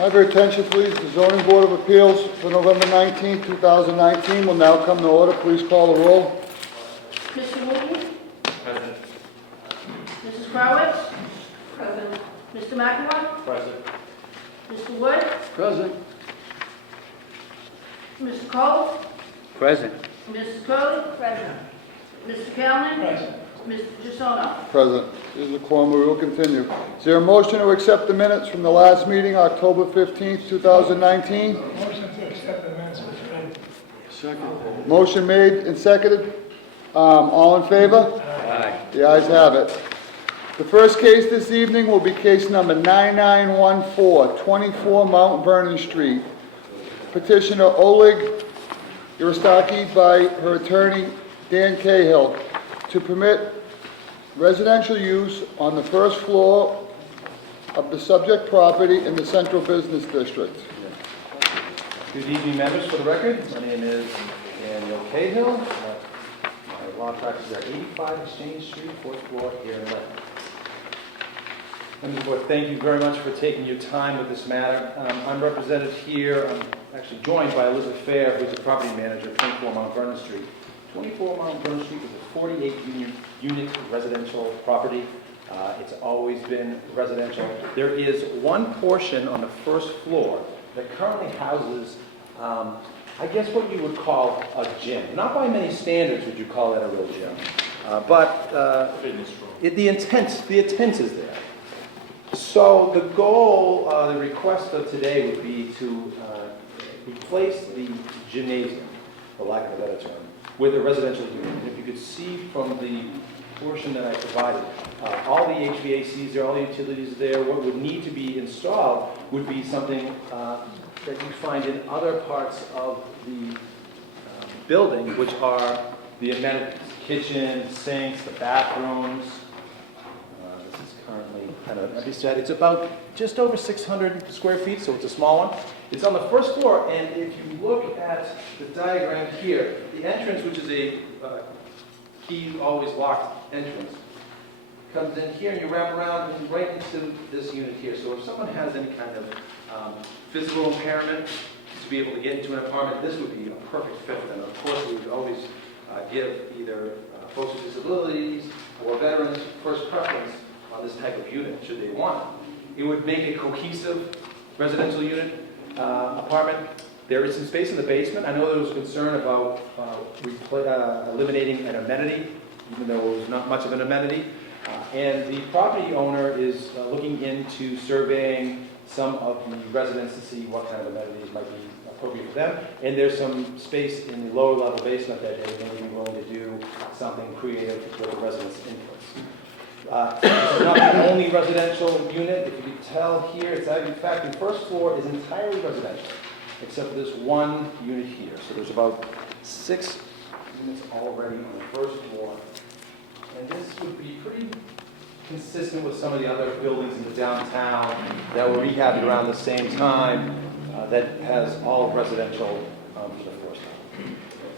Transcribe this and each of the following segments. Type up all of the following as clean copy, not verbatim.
Have your attention, please. The Zoning Board of Appeals for November 19, 2019 will now come to order. Please call the roll. Mr. Wooten? Present. Mrs. Crowitz? Present. Mr. McElroy? Present. Mr. Wood? Present. Mr. Cole? Present. Mrs. Cody? Present. Mr. Kalman? Present. Mr. Gisonna? Present. This is a quorum. We will continue. Is there a motion to accept the minutes from the last meeting, October 15th, 2019? Motion to accept the minutes was read. Second. Motion made and seconded. All in favor? Aye. The ayes have it. The first case this evening will be case number 9914, 24 Mount Vernon Street. Petitioner Oleg Urastaki by her attorney Dan Cahill to permit residential use on the first floor of the subject property in the Central Business District. Good evening, members. For the record, my name is Daniel Cahill. My law practice is at 85 Exchange Street, 4th floor, here in Lynn. Members of the board, thank you very much for taking your time with this matter. I'm represented here, I'm actually joined by Elizabeth Fair, who's the property manager at 24 Mount Vernon Street. 24 Mount Vernon Street is a 48-unit residential property. It's always been residential. There is one portion on the first floor that currently houses, I guess what you would call a gym. Not by many standards would you call that a real gym, but the intent is there. So the goal, the request of today would be to replace the gymnasium, for lack of a better term, with a residential unit. And if you could see from the portion that I provided, all the HVACs there, all the utilities there, what would need to be installed would be something that you find in other parts of the building, which are the amenities, kitchen, sinks, the bathrooms. This is currently kind of an empty set. It's about just over 600 square feet, so it's a small one. It's on the first floor, and if you look at the diagram here, the entrance, which is a key, always locked entrance, comes in here, and you wrap around and right into this unit here. So if someone has any kind of physical impairment to be able to get into an apartment, this would be a perfect fit for them. Of course, we would always give either folks with disabilities or veterans first preference on this type of unit, should they want it. It would make a cohesive residential unit apartment. There is some space in the basement. I know there was concern about eliminating an amenity, even though it was not much of an amenity. And the property owner is looking into surveying some of the residents to see what kind of amenities might be appropriate for them. And there's some space in the lower level basement that they may be willing to do something creative with the residents' inputs. This is not the only residential unit. If you can tell here, it's in fact the first floor is entirely residential, except for this one unit here. So there's about 6 units already on the first floor. And this would be pretty consistent with some of the other buildings in the downtown that were rehabbed around the same time that has all residential for the first time.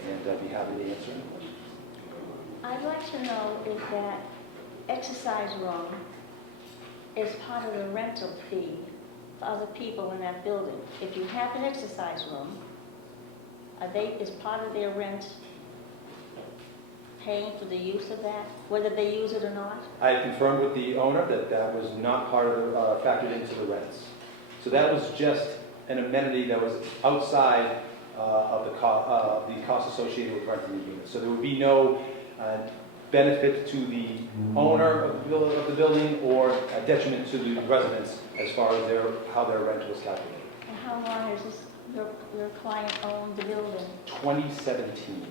And I'd be happy to answer any questions. I'd like to know if that exercise room is part of the rental fee for other people in that building. If you have an exercise room, is part of their rent paying for the use of that, whether they use it or not? I confirmed with the owner that that was not part of the, factored into the rents. So that was just an amenity that was outside of the cost associated with renting the unit. So there would be no benefit to the owner of the building or a detriment to the residents as far as how their rent was calculated. And how long has your client owned the building? 2017.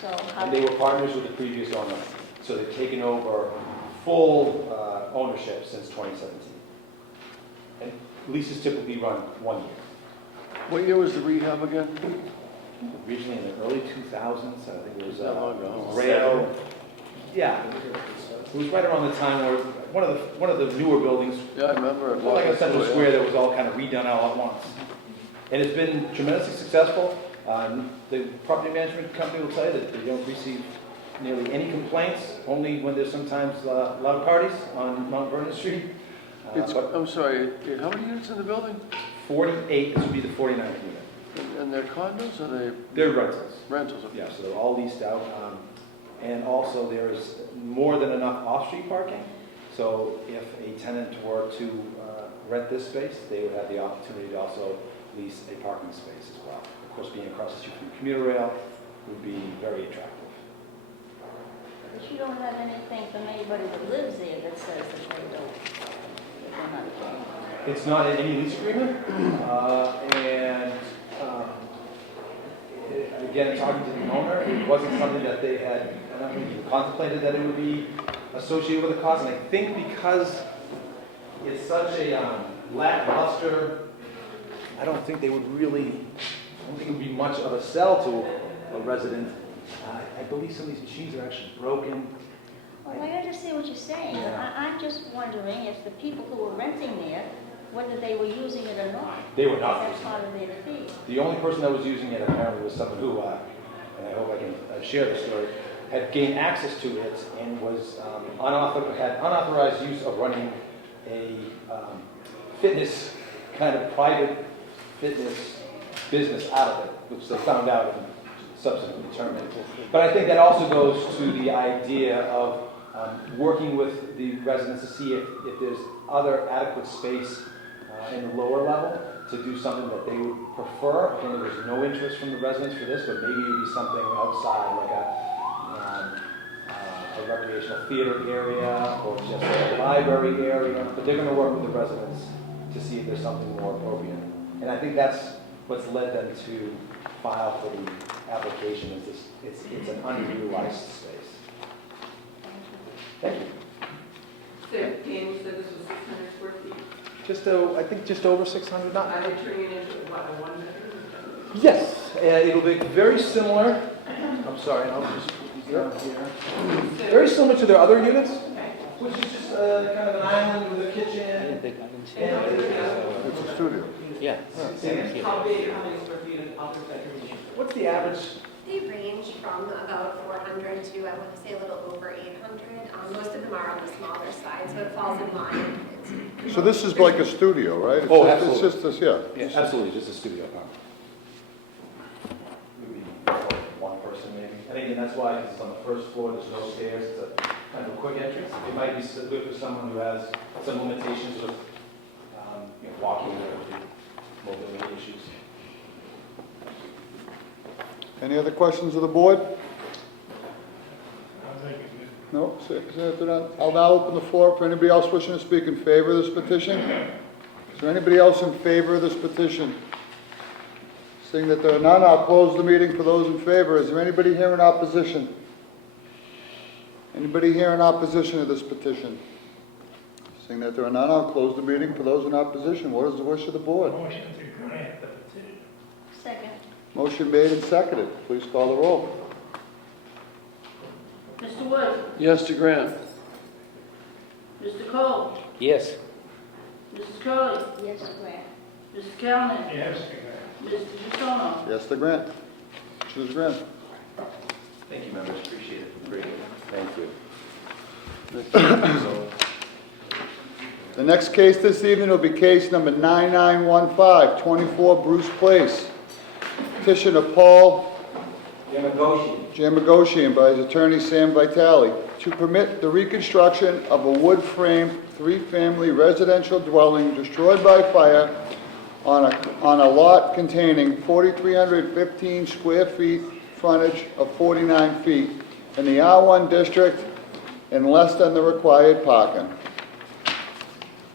So And they were partners with the previous owner. So they've taken over full ownership since 2017. And leases typically run 1 year. What year was the rehab again? Originally in the early 2000s, I think it was long rail. Yeah, it was right around the time where one of the newer buildings, Yeah, I remember it. like a Central Square, that was all kind of redone all at once. And it's been tremendously successful. The property management company will tell you that they don't receive nearly any complaints, only when there's sometimes loud parties on Mount Vernon Street. But I'm sorry, how many units in the building? 48, this would be the 49th unit. And they're condos or they They're rentals. rentals? Okay. Yeah, so they're all leased out. And also there is more than enough off-street parking. So if a tenant were to rent this space, they would have the opportunity to also lease a parking space as well. Of course, being across the street from the commuter rail would be very attractive. But you don't have anything from anybody that lives there that says that they don't, that they're not paying. It's not in any lease agreement, and again, talking to the owner, it wasn't something that they had, I don't think even contemplated that it would be associated with a cost, and I think because it's such a lackluster, I don't think they would really, I don't think it would be much of a sell to a resident. I believe some of these machines are actually broken. Well, I understand what you're saying, but Yeah. I'm just wondering if the people who were renting there, whether they were using it or not. They were not That's using it. part of their fee. The only person that was using it apparently was someone who, and I hope I can share the story, had gained access to it and was had unauthorized use of running a fitness, kind of private fitness business out of it, which they found out and subsequently terminated. But I think that also goes to the idea of working with the residents to see if there's other adequate space in the lower level to do something that they would prefer. Again, there was no interest from the residents for this, but maybe it would be something outside, like a recreational theater area or just a library area. But they're going to work with the residents to see if there's something more appropriate. And I think that's what's led them to file for the application. Is this? It's an underutilized space. Thank you. So, Dan, you said this was 600 square feet? I think just over 600, not. Are they turning it into, what, a one bedroom? Yes, it'll be very similar. I'm sorry, I'll just put these down here. Very similar to their other units, Okay. which is just kind of an island with a kitchen. It's a studio. And how big, how many square feet of office bedrooms? What's the average? They range from about 400 to, I want to say, a little over 800. Most of them are on the smaller side, so it falls in line. So this is like a studio, right? It's Oh, just- absolutely. It's just this, yeah. Yeah, absolutely, just a studio apartment. Maybe one person maybe. And again, that's why it's on the first floor, there's no stairs, it's a kind of a quick entrance. It might be good for someone who has some limitations with walking or mobility issues. Any other questions of the board? I think it's good. No? I'll now open the floor for anybody else wishing to speak in favor of this petition. Is there anybody else in favor of this petition? Seeing that there are none, I'll close the meeting for those in favor. Is there anybody here in opposition? Anybody here in opposition to this petition? Seeing that there are none, I'll close the meeting for those in opposition. What is the wish of the board? Motion to grant the petition. Second. Motion made and seconded. Please call the roll. Mr. Wood? Yes to grant. Mr. Cole? Yes. Mrs. Curley? Yes, grant. Mr. Callen? Yes, to grant. Mr. DeSona? Yes, the grant. Choose grant. Thank you, members, appreciate it. Great. Thank you. The next case this evening will be case number 9915, 24 Bruce Place. Petitioner Paul Jamagoshian by his attorney Sam Vitale to permit the reconstruction of a wood-frame, three-family residential dwelling destroyed by fire on a lot containing 4,315 square feet, frontage of 49 feet in the R1 district and less than the required parking.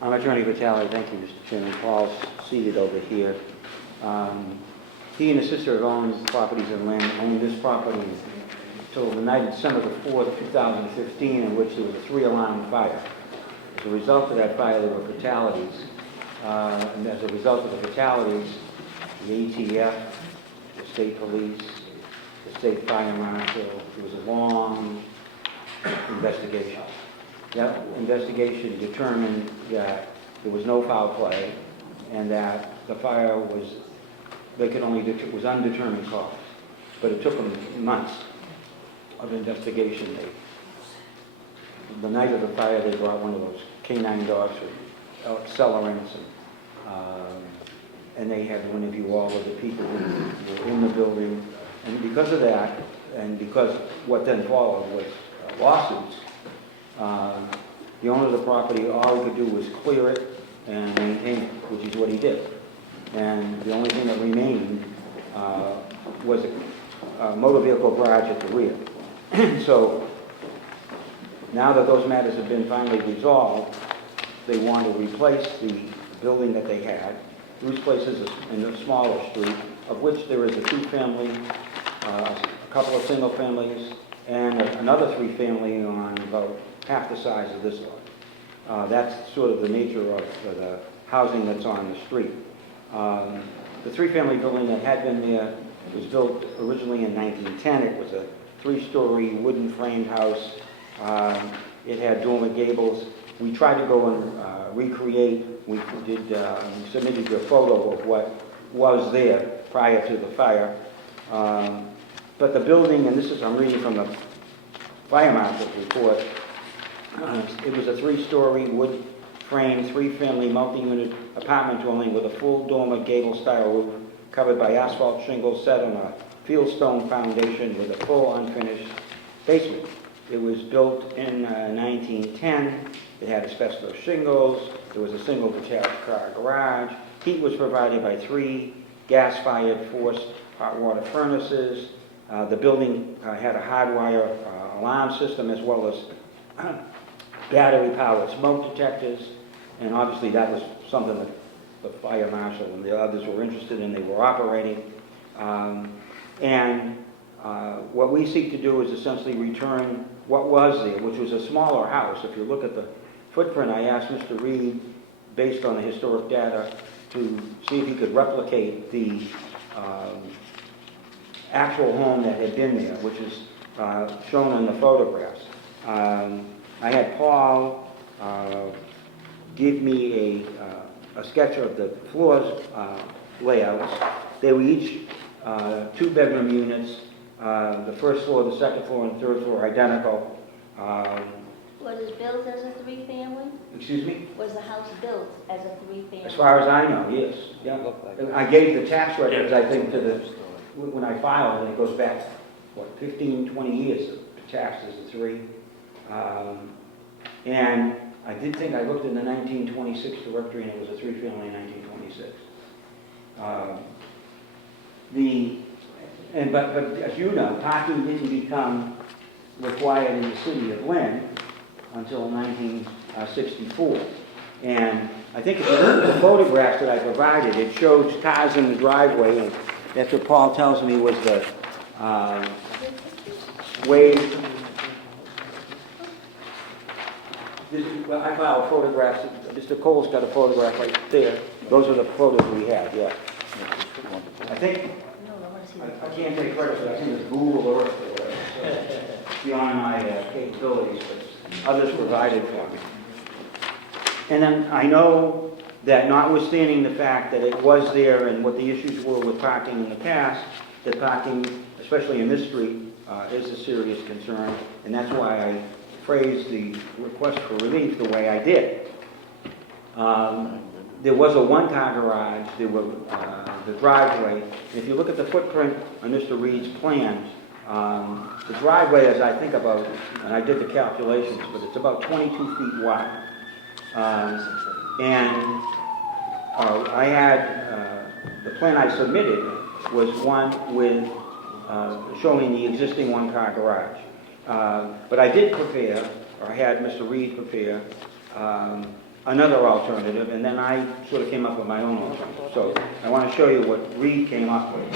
I'm Attorney Vitale. Thank you, Mr. Chairman. Paul's seated over here. He and his sister have owned properties in Lynn, owned this property until the night of December the 4th, 2015, in which there was a 3-alarm fire. As a result of that fire, there were fatalities. And as a result of the fatalities, the ATF, the state police, the state fire marshal, it was a long investigation. That investigation determined that there was no foul play and that the fire was, was undetermined cause. But it took them months of investigation. The night of the fire, they brought one of those canine dogs accelerants, and they had to interview all of the people who were in the building. And because of that, and because what then followed was lawsuits, the owner of the property, all he could do was clear it and maintain it, which is what he did. And the only thing that remained was a motor vehicle garage at the rear. So now that those matters have been finally resolved, they want to replace the building that they had. Bruce places in a smaller street, of which there is a two-family, a couple of single families, and another three-family on about half the size of this lot. That's sort of the nature of the housing that's on the street. The three-family building that had been there was built originally in 1910. It was a three-story wooden framed house. It had dormer gables. We tried to go and recreate. We submitted a photo of what was there prior to the fire. But the building, and this is, I'm reading from the fire marshal's report, it was a three-story wood frame, three-family multi-unit apartment dwelling with a full dormer gable-style roof covered by asphalt shingles set on a fieldstone foundation with a full unfinished basement. It was built in 1910. It had asbestos shingles. There was a single detached car garage. Heat was provided by 3 gas-fired forced hot water furnaces. The building had a hardwire alarm system as well as battery-powered smoke detectors. And obviously that was something that the fire marshal and the others were interested in. They were operating. What we seek to do is essentially return what was there, which was a smaller house. If you look at the footprint, I asked Mr. Reed, based on the historic data, to see if he could replicate the actual home that had been there, which is shown in the photographs. I had Paul give me a sketch of the floors layouts. They were each 2-bedroom units. The first floor, the second floor, and third floor identical. Was it built as a three-family? Excuse me? Was the house built as a three-family? As far as I know, yes. Yeah. I gave the tax records, I think, to the, when I filed, and it goes back, what, 15, 20 years of taxes to 3. And I did think I looked in the 1926 directory, and it was a 3-family in 1926. But as you know, parking didn't become required in the city of Lynn until 1964. And I think if you look at the photographs that I provided, it shows cars in the driveway, and that's what Paul tells me was the way. I filed photographs. Mr. Cole's got a photograph right there. Those are the photos we have, yeah. I think, I can't take credit for that. I think it's Google Earth or whatever. So it's beyond my capabilities, but others provided for me. And then I know that notwithstanding the fact that it was there and what the issues were with parking in the past, that parking, especially in this street, is a serious concern, and that's why I phrased the request for relief the way I did. There was a 1-car garage, there were the driveway, and if you look at the footprint on Mr. Reed's plans, the driveway is, I think, about, and I did the calculations, but it's about 22 feet wide. I had, the plan I submitted was one with showing the existing 1-car garage. But I did prepare, or I had Mr. Reed prepare, another alternative, and then I sort of came up with my own alternative. So I want to show you what Reed came up with.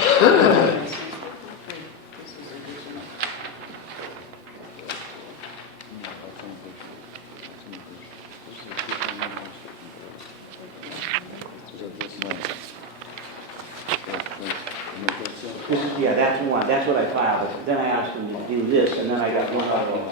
Yeah, that's one. That's what I filed. Then I asked him to do this, and then I got one other one.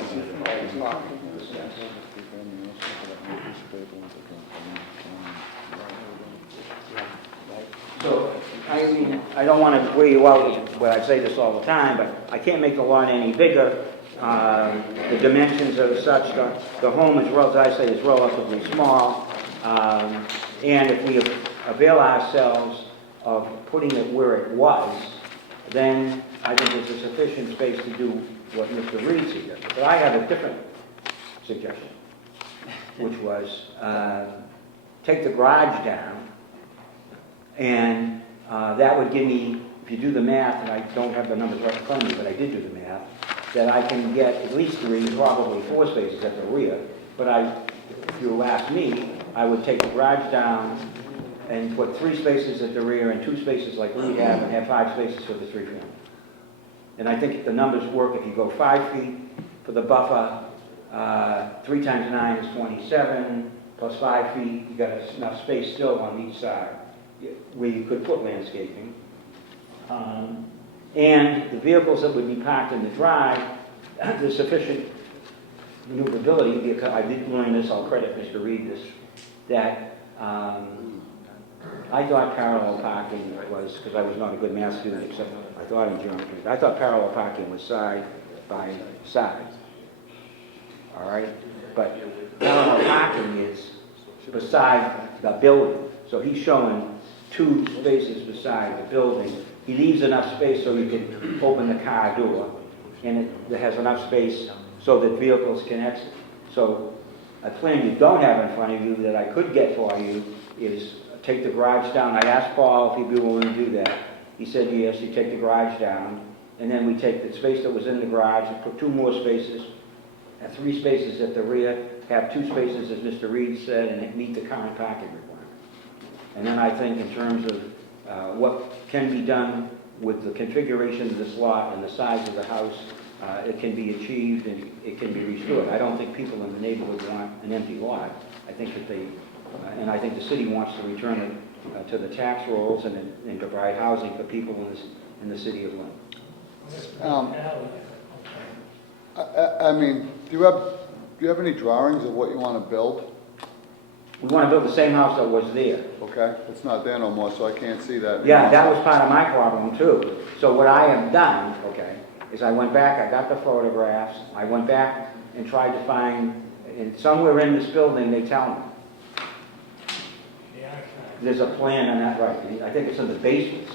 So, I mean, I don't want to weigh you out, but I say this all the time, but I can't make the lot any bigger. The dimensions are such, the home is, as I say, is relatively small. And if we avail ourselves of putting it where it was, then I think there's a sufficient space to do what Mr. Reed suggested. But I have a different suggestion, which was take the garage down, and that would give me, if you do the math, and I don't have the numbers right in front of me, but I did do the math, that I can get at least 3, probably 4 spaces at the rear. But if you ask me, I would take the garage down and put 3 spaces at the rear and 2 spaces like we have, and have 5 spaces for the 3-family. And I think the numbers work. If you go 5 feet for the buffer, 3 times 9 is 27, plus 5 feet, you got enough space still on each side where you could put landscaping. And the vehicles that would be parked in the drive, there's sufficient maneuverability, because I did learn this, I'll credit Mr. Reed this, that I thought parallel parking was, because I was not a good math student, except I thought in geometry, I thought parallel parking was side by side. All right? But parallel parking is beside the building. So he's showing 2 spaces beside the building. He leaves enough space so you can open the car door, and it has enough space so that vehicles can exit. So a plan you don't have in front of you that I could get for you is take the garage down. I asked Paul if he'd be willing to do that. He said yes, you take the garage down, and then we take the space that was in the garage and put 2 more spaces, and 3 spaces at the rear, have 2 spaces, as Mr. Reed said, and meet the current parking requirement. And then I think in terms of what can be done with the configuration of this lot and the size of the house, it can be achieved and it can be restored. I don't think people in the neighborhood want an empty lot. I think that and I think the city wants to return it to the tax rolls and provide housing for people in the city of Lynn. I mean, do you have any drawings of what you want to build? We want to build the same house that was there. Okay, it's not there no more, so I can't see that. Yeah, that was part of my problem too. So what I have done, okay, is I went back, I got the photographs, I went back and tried to find, and somewhere in this building they tell me. There's a plan on that, right? I think it's in the basement.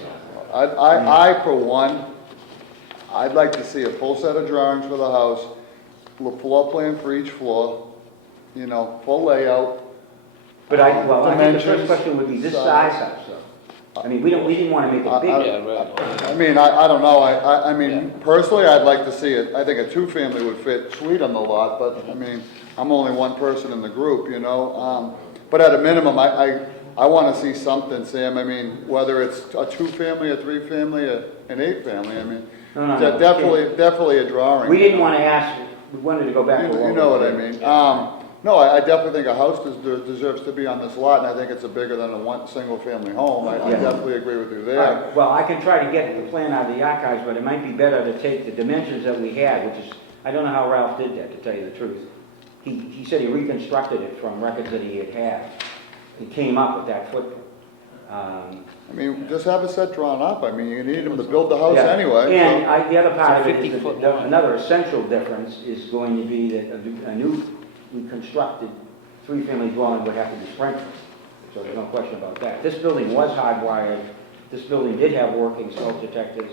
I, for one, I'd like to see a full set of drawings for the house, a floor plan for each floor, you know, full layout. But I think the Dimensions, first question would be this size house, though. I mean, we didn't want to make it big. I mean, I don't know, I mean, personally, I'd like to see it, I think a 2-family would fit sweet on the lot, but, I mean, I'm only one person in the group, you know? But at a minimum, I want to see something, Sam, I mean, whether it's a 2-family, a 3-family, an 8-family, I mean, No. definitely a drawing. We didn't want to ask, we wanted to go back to what You know what I mean? No, I definitely think a house deserves to be on this lot, and I think it's bigger than a single-family home. I Yeah. definitely agree with you All there. right, well, I can try to get the plan out of the archives, but it might be better to take the dimensions that we had, which is, I don't know how Ralph did that, to tell you the truth. He said he reconstructed it from records that he had. He came up with that footprint. I mean, just have a set drawn up. I mean, you need them to build the house Yeah. anyway. And so- the other part of it is 50-foot that line. another essential difference is going to be that a new reconstructed 3-family dwelling would have to be sprinkled. So there's no question about that. This building was hardwired. This building did have working smoke detectors.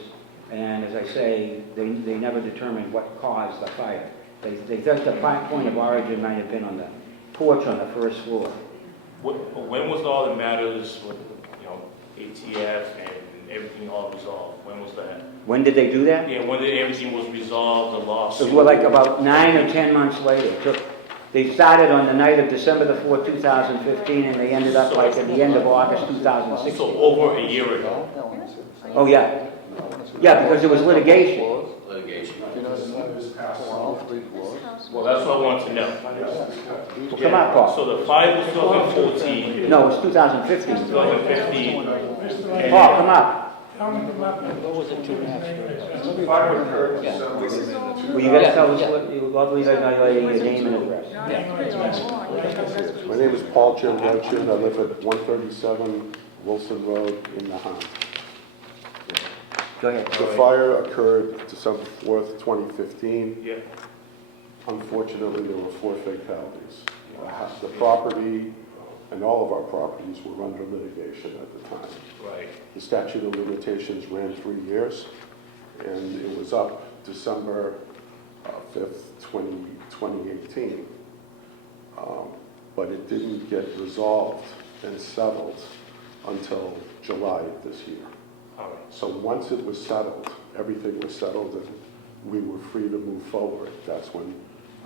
And as I say, they never determined what caused the fire. They thought the point of origin might have been on the porch on the first floor. When was all the matters with, ATF and everything all resolved? When was that? When did they do that? Yeah, when did everything was resolved, the It lawsuit? was like about 9 or 10 months later. They started on the night of December the 4th, 2015, and they ended up like at the end of August 2016. So over a year ago. Oh, yeah. Yeah, because there was litigation. Well, that's what I want to know. Well, come on, Paul. So the fire was 2014, No, it was 2015. 2015. Paul, come up. Well, you gotta tell us what, lovely lady, your name and address. My name is Paul Chiragochin. I live at 137 Wilson Road in Nahan. Go ahead. The fire occurred December 4th, 2015. Yeah. Unfortunately, there were 4 fatalities. The property and all of our properties were under litigation at the time. Right. The statute of limitations ran 3 years, and it was up December 5th, 2018. But it didn't get resolved and settled until July of this year. All right. So once it was settled, everything was settled, and we were free to move forward. That's when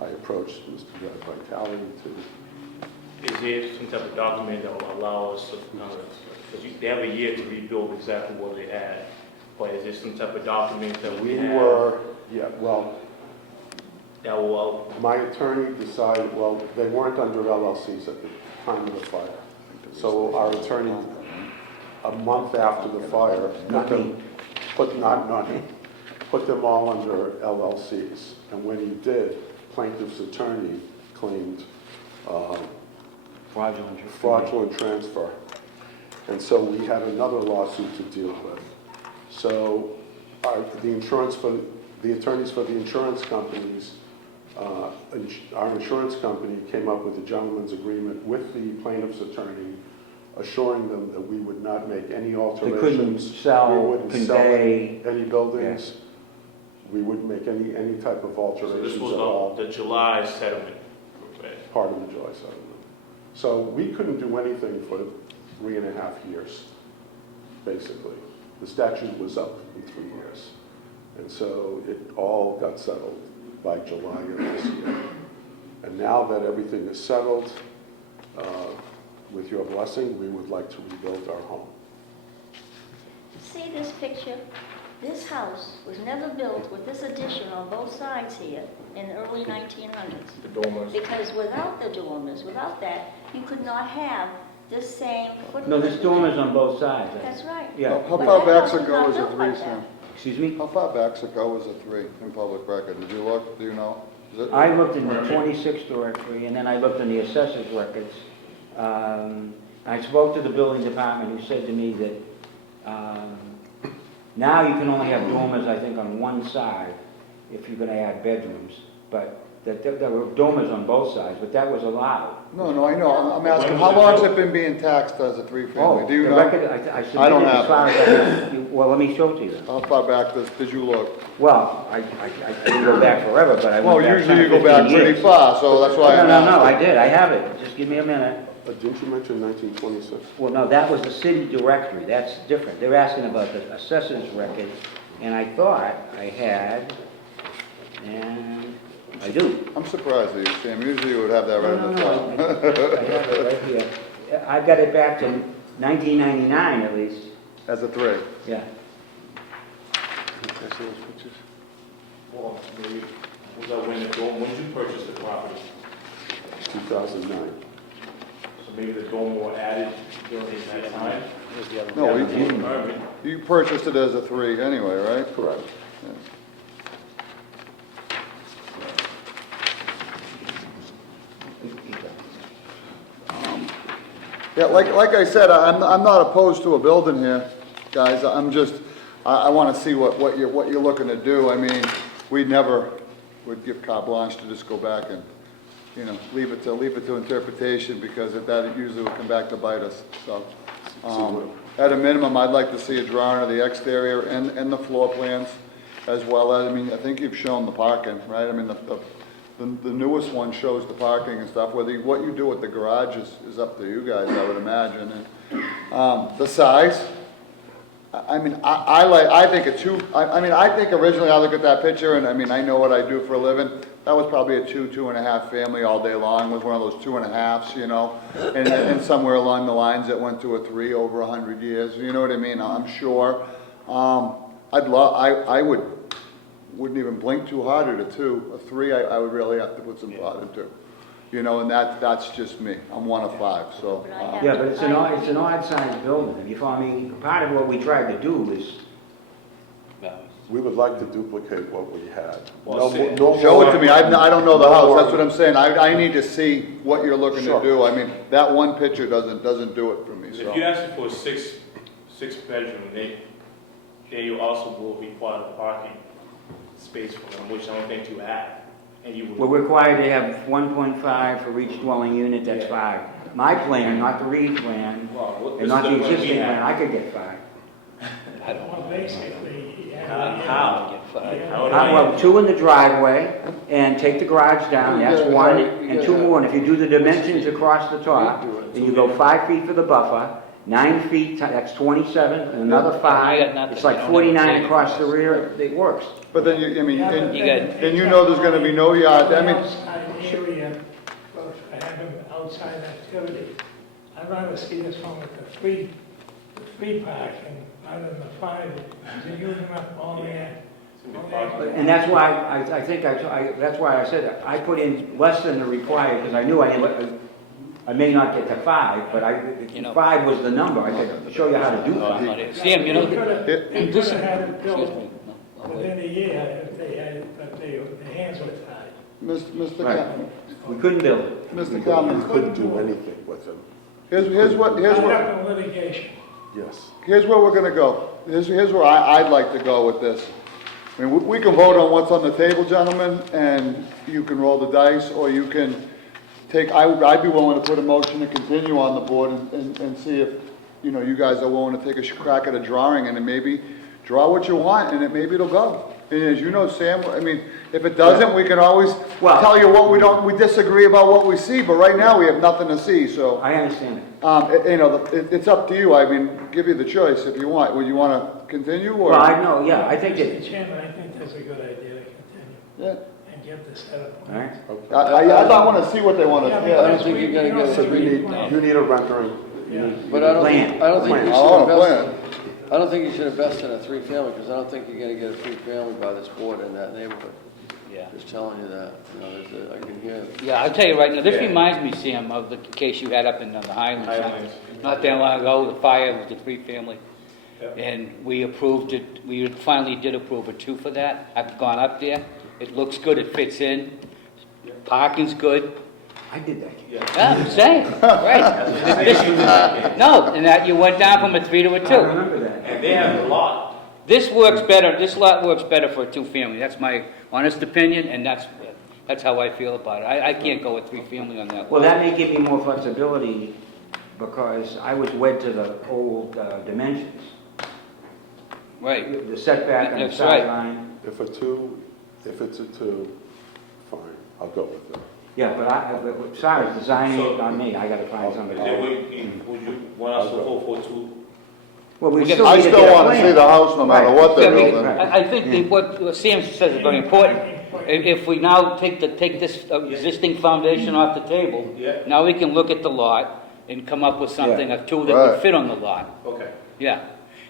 I approached Mr. Vitale to, Is there some type of document that will allow us to, because they have a year to rebuild exactly what they had, but is there some type of document that we have that will, my attorney decided, well, they weren't under LLCs at the time of the fire. So our attorney, a month after the fire, put them all under LLCs. And when he did, plaintiff's attorney claimed fraudulent transfer. And so we had another lawsuit to deal with. So the attorneys for the insurance companies, our insurance company came up with a gentleman's agreement with the plaintiff's attorney, assuring them that we would not make any alterations. They couldn't sell, we wouldn't convey. sell any buildings. Yeah. We wouldn't make any type of so alterations this was at all. the July settlement? Part of the July settlement. So we couldn't do anything for 3.5 years, basically. The statute was up in 3 years. And so it all got settled by July of this year. And now that everything is settled, with your blessing, we would like to rebuild our home. See this picture? This house was never built with this addition on both sides here in the early 1900s. The dormers? Because without the dormers, without that, you could not have this same footprint. No, there's dormers on both sides. That's right. Yeah. How But far that back's house was ago not is a built 3, like Sam? that. Excuse me? How far back's ago is a 3 in public record? Did you look? Do you know? Is it? I looked in the 26th directory, and then I looked in the assessor's records. I spoke to the building department, who said to me that now you can only have dormers, I think, on one side if you're going to add bedrooms, but there were dormers on both sides, but that was allowed. No, I know. I'm asking, how long has it been being taxed as a 3-family? Do you the know? record, I submitted I don't as have far as I, well, let me show it to you. How far back did you look? Well, I didn't go back forever, but I Well, went back 10 usually you or go back 15 pretty years. far, so that's why I'm No, asking. I did, I have it, just give me a minute. Didn't you mention 1926? Well, no, that was the city directory, that's different. They're asking about the assessor's record, and I thought I had, and I do. I'm surprised at you, Sam. Usually you would have that right at the top. I have it right here. I got it back to 1999 at least, As a 3. yeah. Can I see those pictures? Well, maybe, was that when did you purchase the property? 2009. So maybe the dormer were added during that time? No, Permit. you purchased it as a 3 anyway, right? Correct. Yes. Yeah, like I said, I'm not opposed to a building here, guys. I'm just, I want to see what you're looking to do. I mean, we never would give carte blanche to just go back and, you know, leave it to interpretation, because that usually will come back to bite us. So, at a minimum, I'd like to see a drawing of the exterior and the floor plans, as well as, I mean, I think you've shown the parking, right? I mean, the newest one shows the parking and stuff. What you do with the garage is up to you guys, I would imagine. And the size, I mean, I think I think originally I look at that picture, and I mean, I know what I do for a living. That was probably a 2.5 family all day long. It was one of those 2.5s, you know. And somewhere along the lines it went to a 3 over 100 years. You know what I mean? I'm sure. I wouldn't even blink too hard at a 2. A 3, I would really have to put some thought into. You know, and that's just me. I'm one of 5, so. Yeah, but it's an odd-sized building. If you follow me, part of what we tried to do is, We would like to duplicate what we had. Well, Show it to me. I don't know the No house. more. That's what I'm saying. I need to see what you're looking to Sure. do. I mean, that one picture doesn't do it for me, If so. you ask for a six bedroom, then you also will require the parking space for them, which I don't think you have. And you we're would, required to have 1.5 for each dwelling unit, that's 5. my plan, not the Reed plan, Well, and not the existing plan, I could get fined. Well, basically, he had. How? Well, 2 in the driveway, and take the garage down, that's 1, and 2 more. And if you do the dimensions across the top, then you go 5 feet for the buffer, 9 feet, that's 27, and another 5, it's like 49 across the rear, it works. But then you, I mean, You and you know there's gonna be no yard, I mean, Outside area for having outside activity. I'd rather see this one with the free parking rather than the 5, because you're using up all the. And that's why I think that's why I said I put in less than the required, because I knew I may not get to 5, but 5 was the number. I could show you how to do 5. Sam, you They know, could have listen, had it excuse built me. No, wait. within a year if they had, but their hands were tied. Mr. Right. Cal- We couldn't build it. Mr. We Calman, couldn't do anything with them, here's what, Tied up in litigation. yes. here's where we're gonna go. Here's where I'd like to go with this. I mean, we can vote on what's on the table, gentlemen, and you can roll the dice, or you can take, I'd be willing to put a motion to continue on the board and see if, you guys are willing to take a crack at a drawing, and then maybe draw what you want, and maybe it'll go. And as you know, Sam, I mean, if it doesn't, we can always Well- tell you what we disagree about what we see, but right now, we have nothing to see, so. I understand it. It's up to you. I mean, give you the choice if you want. Would you want to continue, or? Well, I know, yeah, I think Mr. it, Chairman, I think that's a good idea to continue Yeah. and give the set of all right? plans. I want to see what they want to, I don't yeah. think you're gonna get a So you 3, need a rendering. but I don't think, Plan. you should Oh, invest, I don't think you should invest in a 3-family, because I don't think you're gonna get a 3-family by this board in that neighborhood. Yeah. Just telling you that, I can hear. Yeah, I'll tell you right now, this reminds me, Sam, of the case you had up in the Highlands. Highlands. Not that long ago, the fire with the 3-family. Yep. And we approved it, we finally did approve a 2 for that. I've gone up there, it looks good, it fits in, parking's good. I did that. Yeah, I'm saying, right. No, and that you went down from a 3 to a 2. I remember that. And they have a lot. This works better, this lot works better for a 2-family, that's my honest opinion, and that's how I feel about it. I can't go with 3-family on that Well, lot. that may give me more flexibility, because I was wed to the old dimensions. Right, The setback on the That's right. sideline. If it's a 2, fine, I'll go with it. Yeah, but sorry, designing it on me, I gotta find somebody. And then would you want us to vote for 2? Well, we We get- still I need to still get a want to see plan. the house no matter Right. what they're Yeah, building. I think what Sam says is very important. If we now take this existing foundation off the table, Yeah. now we can look at the lot and come up with something, Yeah. of 2 that Right. would fit on the lot. Okay. Yeah.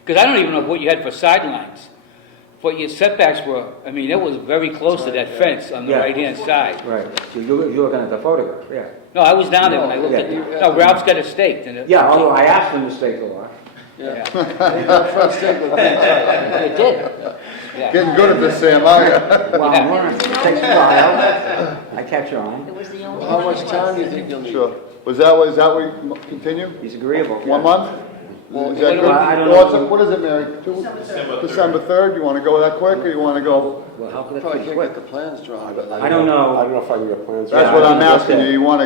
Because I don't even know what you had for sidelines. What your setbacks were, I mean, it was very close to that fence on the Yeah. right-hand side. Right, so you're looking at the photograph, yeah. No, I was down there when I looked at Yeah. it. No, Ralph's got it staked. And Yeah, although I asked them to stake the lot. Yeah. Yeah. Front stake with that. It did. Yeah. Getting good at this, Sam, aren't you? Well, I'm learning, it takes a while, I catch on. It was the only. Well, how one much that time do you was. think you'll need? Sure. Was that what you continue? He's agreeable. 1 month? Well, Is that good? I don't Well, know. what is it, Mary? December 3rd. December 3rd? You want to go that quick, or you want to go? Well, how could Probably it be can't quick? get the plans drawn. by then. I don't know. I don't know if I can get plans. That's Yeah, what I I'm think asking that's you. it. You want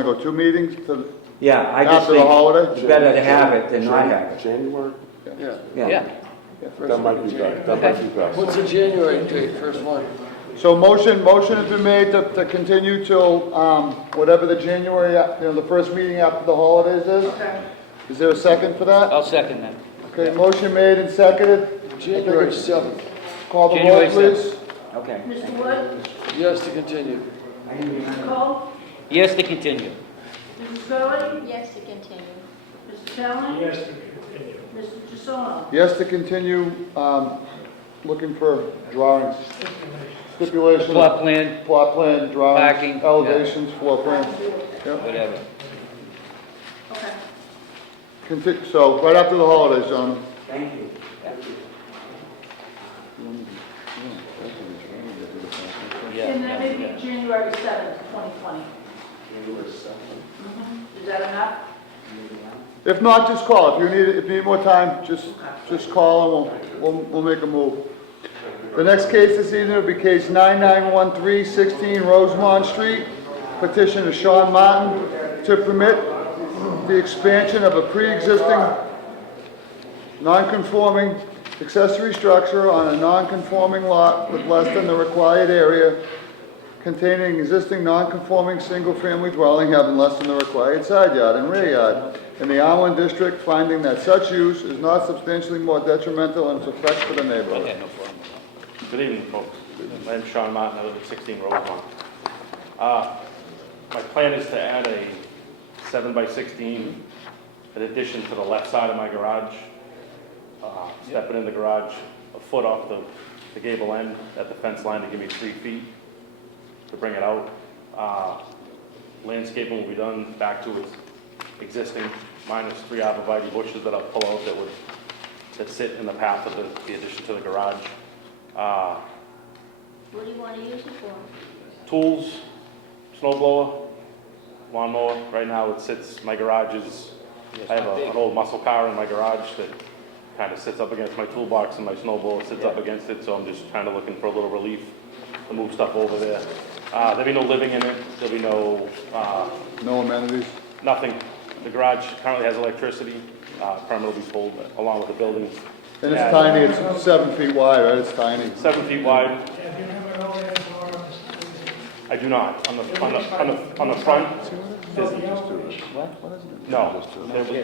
to go 2 meetings to, Yeah, I just after the think holiday? it's better to have it than not have it. January? Yeah. Yeah. That might be better, that might be best. What's the January date, first one? So motion has been made to continue till, whatever the January, the first meeting after the holidays is. Is there a second for that? I'll second that. Okay, motion made and seconded. January 7th. Call the roll, January please. Okay. Mr. Wood? Yes, to continue. I didn't remember. Cole? Yes to continue. Mrs. Gurley? Yes, to continue. Mr. Callen? Yes, to continue. Mr. Gisonna? Yes to continue, looking for drawings, stipulations. Plot plan, Plot plan, drawings, Parking, yeah. elevations, floor plan. Yeah. whatever. So, right after the holidays, gentlemen. Thank you. Yeah, And that may yeah, be January 7th, 2020. Is that enough? If not, just call. If you need more time, just call and we'll make a move. The next case this evening will be case 9913, 16 Rosemont Street. Petition of Sean Martin to permit the expansion of a pre-existing non-conforming accessory structure on a non-conforming lot with less than the required area containing existing non-conforming single-family dwelling having less than the required side yard and rear yard in the R1 district, finding that such use is not substantially more detrimental in its effects to the I neighborhood. had no problem with that. Good evening, folks. My name's Sean Martin, I live at 16 Rosemont. My plan is to add a 7x16 an addition to the left side of my garage. Stepping in the garage a foot off the gable end at the fence line to give me 3 feet to bring it out. Landscaping will be done back to its existing, minus 3 arborvitae bushes that I'll pull out that sit in the path of the addition to the garage. What do you want to use it for? Tools, snow blower, lawnmower. Right now it sits, my garage is, I have an old muscle car in my garage that kind of sits up against my toolbox and my snow blower sits up against it, so I'm just kind of looking for a little relief to move stuff over there. There'll be no living in it, there'll be no, No amenities? nothing. The garage currently has electricity, permit will be pulled along with the building. And it's tiny, it's 7 feet wide, right? It's tiny. 7 feet wide. Yeah, do you have an overhead door on the side? I do not. On the front, no,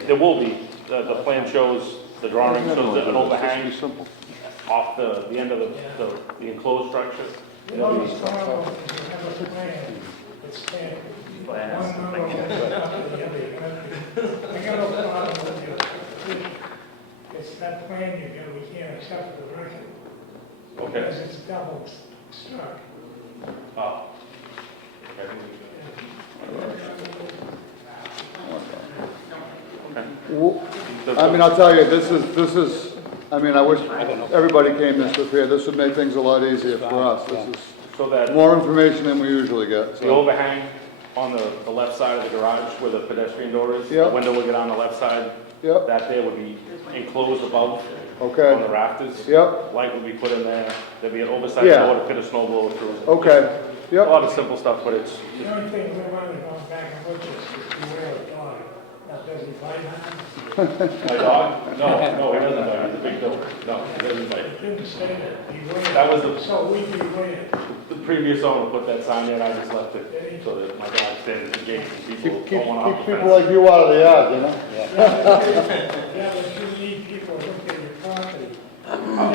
there will be. The plan shows, the drawing shows an overhang off the end of the enclosed structure. You know, it's horrible, if you have a plan, it's standard. One number on top of the other. I got no problem with your, it's that plan you got, we can't accept the record. Okay. Because it's double struck. Oh. I mean, I'll tell you, this is, I mean, I wish everybody came this prepared. This would make things a lot easier for us. This is So that more information than we usually get, the so. overhang on the left side of the garage where the pedestrian door is, the Yep. window will get on the left side. Yep, That there would be enclosed above on the okay, rafters. yep, Light would be put in there. There'd be an oversized Yeah. door to fit a snow blower through. okay, A yep. lot of simple stuff, but it's, The only thing we want to go back and look at is beware of dog. Now, does he bite on it? my dog, no, he doesn't bite. He's a big dog. No, he doesn't bite. It didn't say that, beware. That was the So we beware. previous owner put that sign there, I just left it so that my dog stands at the gate and people Keep don't want to hop the people fence. like you out of the yard, you know? Yeah, but you need people to look at your property.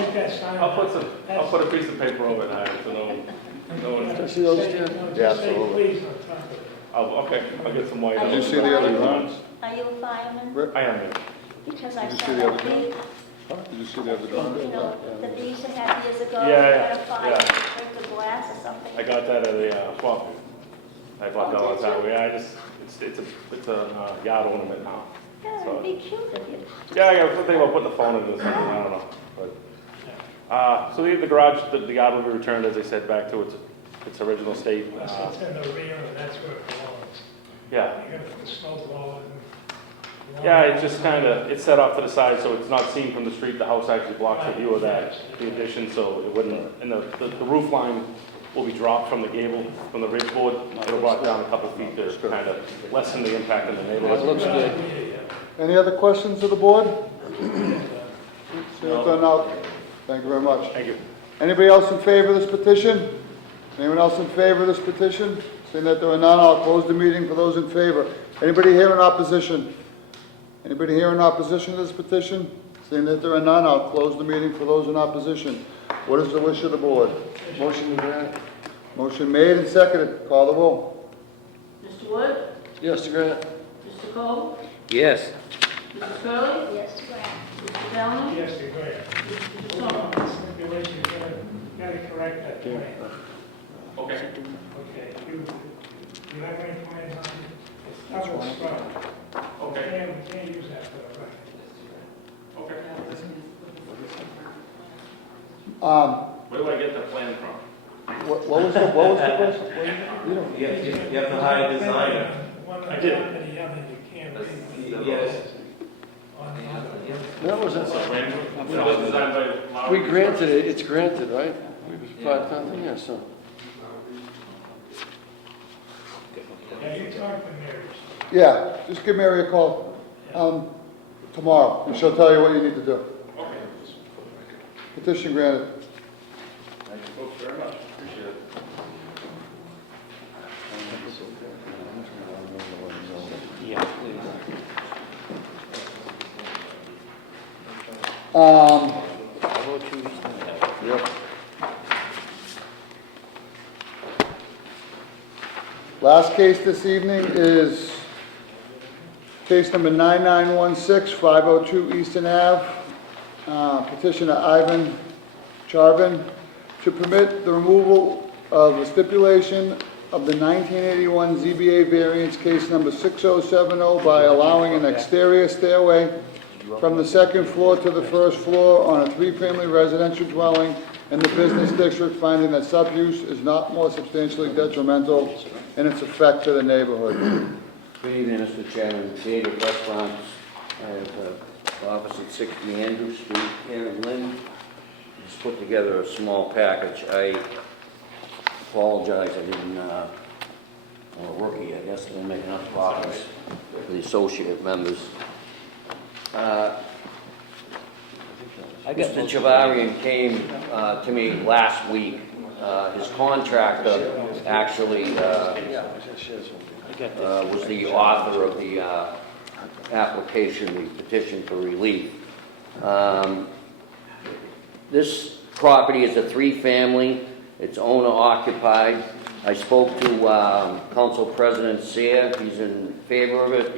Make that sign. I'll put a piece of paper over it, so no one, See those, Jim? Just Yeah, say absolutely. please on top of it. okay, I'll get some white. Did you see the other drawings? Are you a fireman? Rick, I am, yeah. Because I Did you saw see the that other big, did you see the other drawings? you know, the bees they had years ago. Yeah, They yeah, had a fire, yeah. they break the glass or something. I got that at a swap meet. I bought that all the time. did you? Yeah, it's a yard ornament now. Yeah, it'd be cute of you. Yeah, I was thinking about putting the phone in or something, I don't know. But, so the garage, the yard will be returned, as I said, back to its original state. Unless it's in the rear, and that's where it belongs. Yeah, You gotta put the snow blower and. yeah, it's just kind of, it's set off to the side, so it's not seen from the street. The house actually blocks the view of that, the addition, so it wouldn't, and the roof line will be dropped from the gable, from the ridge board. It'll brought down a couple feet to kind of lessen the impact in the neighborhood. That looks good. Any other questions of the board? See it done now. Thank you very much. Thank you. Anybody else in favor of this petition? Anyone else in favor of this petition? Seeing that there are none, I'll close the meeting for those in favor. Anybody here in opposition? Anybody here in opposition to this petition? Seeing that there are none, I'll close the meeting for those in opposition. What is the wish of the board? Motion to grant? Motion made and seconded. Call the roll. Mr. Wood? Yes, to grant. Mr. Cole? Yes. Mrs. Curley? Yes, Grant. Mr. Downing? Yes, you're great. Mr. Song? Stipulation, you gotta correct that plan. Okay. Okay, you have any plans on it? It's double struck. Okay. We can't use that for the record. Okay. What Where do I get the plan from? was the question? You don't- You have to hire a designer. One I on did. top and the other, you can't read Yes. on the other. That was, It was designed by Lowry. we granted it, it's granted, right? We was 5,000, yeah, so. Yeah, you talk to Mary. Yeah, just give Mary a call, tomorrow, and she'll tell you what you need to do. Petition granted. Thank you folks very much, appreciate it. Yeah, please. I vote you, Yep. Last case this evening is case number 9916, 502 Eastern Ave. Petitioner Ivan Charvin to permit the removal of the stipulation of the 1981 ZBA variance case number 6070 by allowing an exterior stairway from the second floor to the first floor on a three-family residential dwelling in the business district, finding that subuse is not more substantially detrimental in its effect to the neighborhood. Good evening, Mr. Chairman. David Restaurants, I have office at 60 Andrew Street here in Lynn. Just put together a small package. I apologize, I didn't, I'm a rookie, I guess, I didn't make enough copies for the associate members. Mr. Chavarian came to me last week. His contractor actually was the author of the application, the petition for relief. This property is a three-family. It's owner-occupied. I spoke to Council President Sear. He's in favor of it.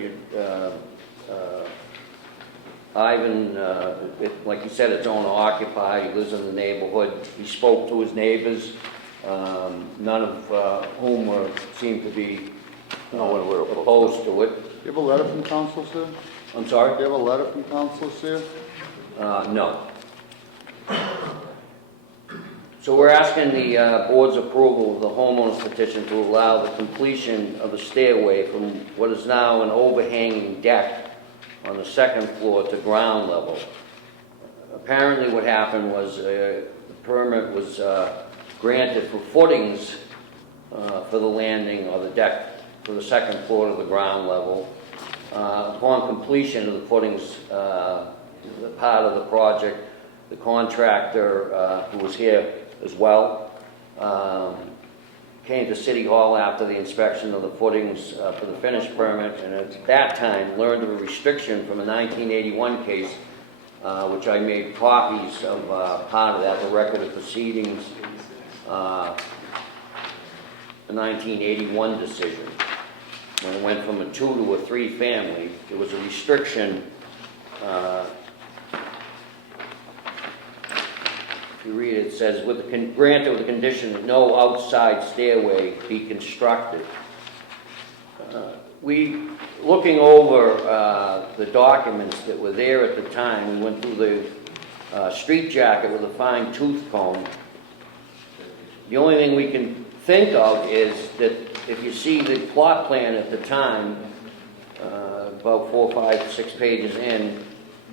Ivan, like he said, it's owner-occupied. He lives in the neighborhood. He spoke to his neighbors, none of whom seemed to be opposed to it. Do you have a letter from council, sir? I'm sorry? Do you have a letter from council, sir? No. So we're asking the board's approval of the homeowner's petition to allow the completion of the stairway from what is now an overhanging deck on the second floor to ground level. Apparently what happened was the permit was granted for footings for the landing or the deck for the second floor to the ground level. Upon completion of the footings, the part of the project, the contractor who was here as well came to City Hall after the inspection of the footings for the finish permit, and at that time learned of a restriction from a 1981 case, which I made copies of part of that, the record of proceedings, the 1981 decision. When it went from a 2 to a 3 family, there was a restriction. If you read it, it says, granted with the condition that no outside stairway be constructed. Looking over the documents that were there at the time, we went through the street jacket with a fine tooth comb. The only thing we can think of is that if you see the plot plan at the time, about 4, 5, 6 pages in,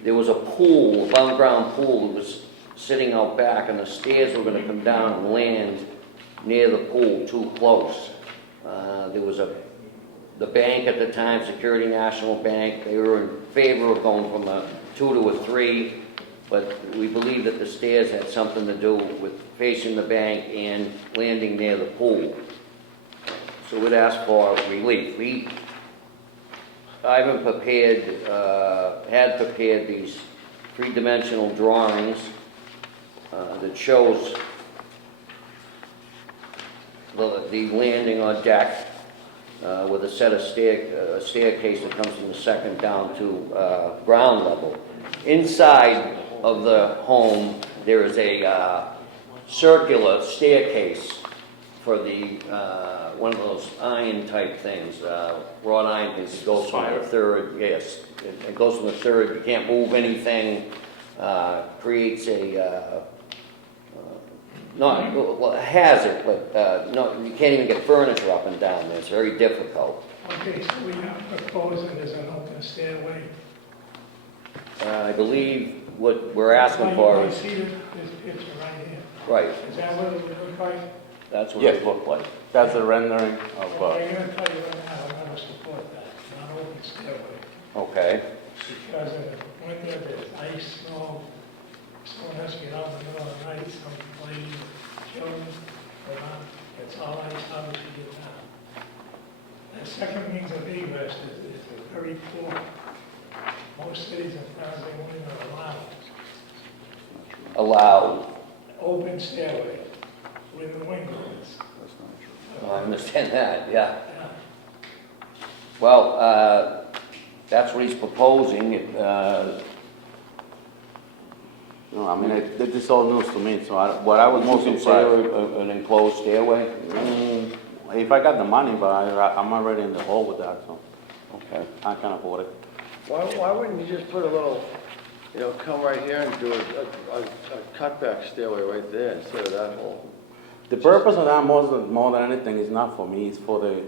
there was a pool, above ground pool that was sitting out back, and the stairs were going to come down and land near the pool, too close. There was the bank at the time, Security National Bank, they were in favor of going from a 2 to a 3, but we believe that the stairs had something to do with facing the bank and landing near the pool. So we'd ask for relief. Ivan had prepared these three-dimensional drawings that shows the landing on deck with a set of staircase that comes from the second down to ground level. Inside of the home, there is a circular staircase for the one of those iron type things, wrought iron things. It goes from the third. Yes, it goes from the third. You can't move anything. Creates a a hazard, but no, you can't even get furniture up and down there. It's very difficult. Okay, so we're not proposing there's an open stairway. I believe what we're asking for I is see the picture right here. right. Is that what it would look like? That's what Yes. it looked like. That's the rendering of, Well, I'm gonna tell you right now, I'm gonna support that, not open stairway. Okay. Because in the winter, there's ice, snow, someone has to get out in the middle of the night, some lady, children, or not, it's all ice, how does she get down? The second means of egress is very poor. Most cities and towns, they won't even allow Allowed. open stairway with the windows. That's not true. I understand that, yeah. Yeah. Well, that's what he's proposing. no, I mean, this is all news to me, so what I was Would most you consider surprised. an enclosed stairway? If I got the money, but I'm already in the hole with that, so Okay. I can't afford it. Why wouldn't you just put a little, come right here and do a cutback stairway right there instead of that hole? The purpose of that more than anything is not for me, it's for the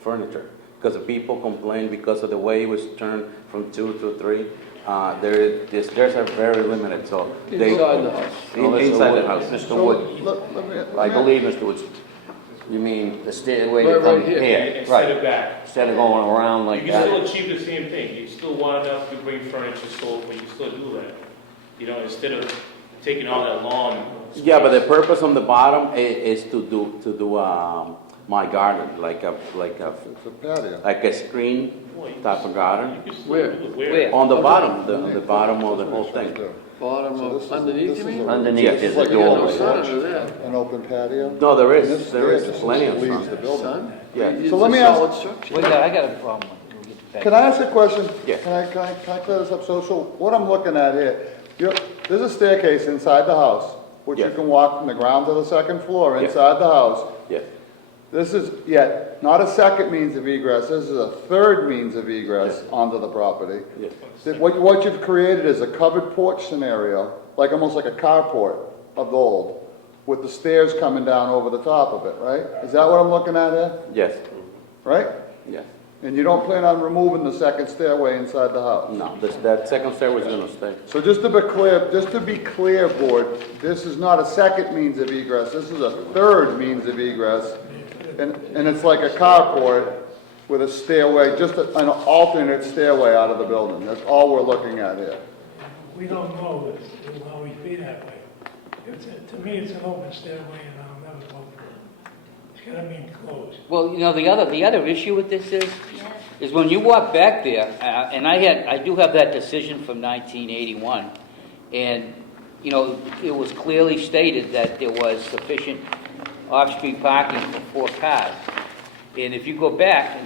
furniture. Because the people complain because of the way it was turned from 2 to 3. The stairs are very limited, so they. Inside the house. Inside the house. Mr. So, Wood, let I me- believe, Mr. Woods, you mean the stairway to Right come here. here? Instead of Right, back. instead of going around You like can still that? achieve the same thing. You still want enough to bring furniture, sofa, you can still do that. Instead of taking all that long. Yeah, but the purpose on the bottom is to do my garden, like a It's a patio. like a screen type of garden. You can still Where? do it. Where? On the bottom, the bottom of the whole thing. Bottom So this is- of, underneath this you is mean? a- Underneath Yes. is Like a a little doorway. Sun under there. An open patio? No, there And this is, there is just plenty of leaves the sun. building. Sun? Yeah. It's So let a me ask- solid structure. Wait, I got a problem. We'll get back. Can I ask a question? Yeah. Can I clear this up? So what I'm looking at here, there's a staircase inside the house, which you Yes. can walk from the ground to the second floor Yes. inside the house. Yes, This is yet not a second means of egress, this is a third means of egress onto the property. yes. What you've created is a covered porch scenario, like almost like a carport of the old, with the stairs coming down over the top of it, right? Is that what I'm looking at here? Yes, Right? yes. And you don't plan on removing the second stairway inside the house? No, that second stairway is gonna stay. So just to be clear, board, this is not a second means of egress, this is a third means of egress. And it's like a carport with a stairway, just an alternate stairway out of the building. That's all we're looking at here. We don't know, it will always be that way. To me, it's an open stairway and I'll never vote for it. It's gotta be enclosed. Well, the other issue with this is when you walk back there, and I do have that decision from 1981, and, it was clearly stated that there was sufficient off-street parking for 4 cars. And if you go back,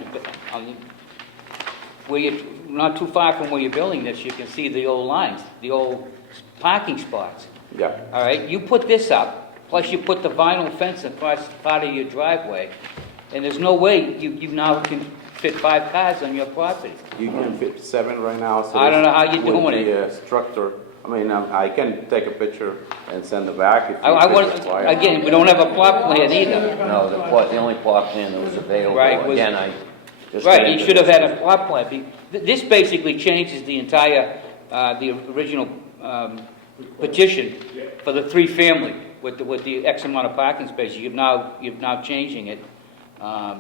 where you're not too far from where you're building this, you can see the old lines, the old parking spots. Yeah, All right, you put this up, plus you put the vinyl fence across part of your driveway, and there's no way you now can fit 5 cars on your property. you can fit 7 right now. So I don't know how you're with doing the, structure, I mean, I can take a picture and send it back if I it's want, required. again, we don't have a plot plan either. No, the only plot plan that was available, Right, was- again, I just. Right, you should have had a plot plan. This basically changes the entire, the original petition for the 3-family with the X amount of parking spaces. You're now changing it.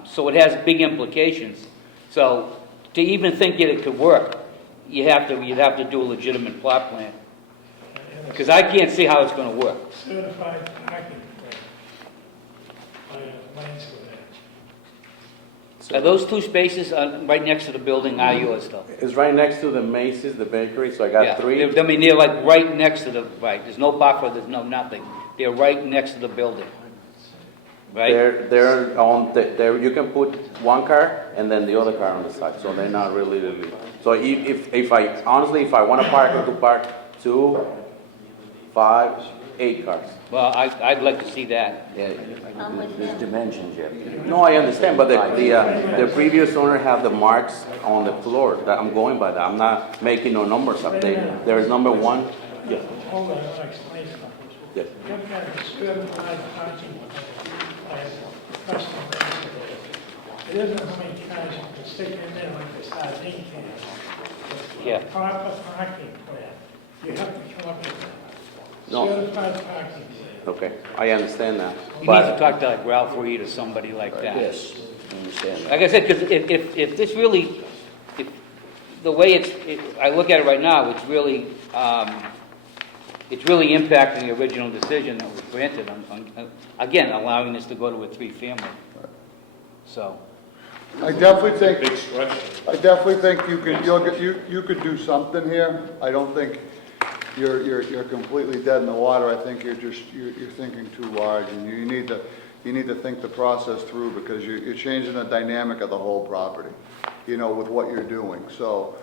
So it has big implications. So to even think that it could work, you'd have to do a legitimate plot plan. Because I can't see how it's gonna work. Certified parking plan by a land surveyor. Are those 2 spaces right next to the building are yours though? It's right next to the Macy's, the bakery, so I Yeah, got 3. I mean, they're like right next to right, there's no buffer, there's no nothing. They're right next to the building. Right? They're on, you can put 1 car and then the other car on the side, so they're not really. So if I want to park, I could park 2, 5, 8 cars. Well, I'd like to see that. Yeah, there's dimensions, yeah. No, I understand, but the previous owner had the marks on the floor, that I'm going by that, I'm not making no numbers up there. There is number 1, yes, Hold on, I'll explain something. yes. You've got a certified parking by a professional land surveyor. It isn't how many cars you can stick in there like a sardine can. It's Yeah. a proper parking plan. You have to come up with that. No. certified parking. Okay, I understand that. You need to talk to like Ralph Reed or somebody like that. Yes, I understand that. Like I said, because if this really, if, the way I look at it right now, it's really impacting the original decision that was granted on, again, allowing this to go to a three-family. So, I definitely think, Big stretch. I definitely think you could do something here. I don't think you're completely dead in the water. I think you're thinking too large, and you need to think the process through, because you're changing the dynamic of the whole property, you know, with what you're doing. So,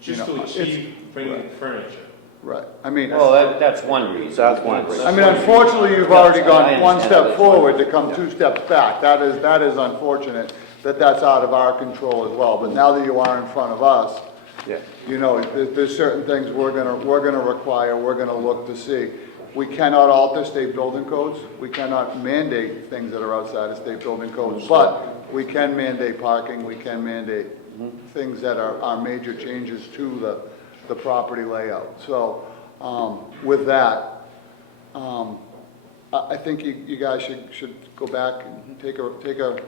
Just you know, to achieve bringing furniture. right. I mean, Well, that's one reason. That's one. I mean, unfortunately, you've already I gone one understand step that. forward to come two steps back. That is unfortunate that that's out of our control as well. But now that you are in front of us, Yeah. you know, there's certain things we're gonna require, we're gonna look to see. We cannot alter state building codes. We cannot mandate things that are outside of state building codes. But we can mandate parking, we can mandate things that are major changes to the property layout. So, with that, I think you guys should go back and take a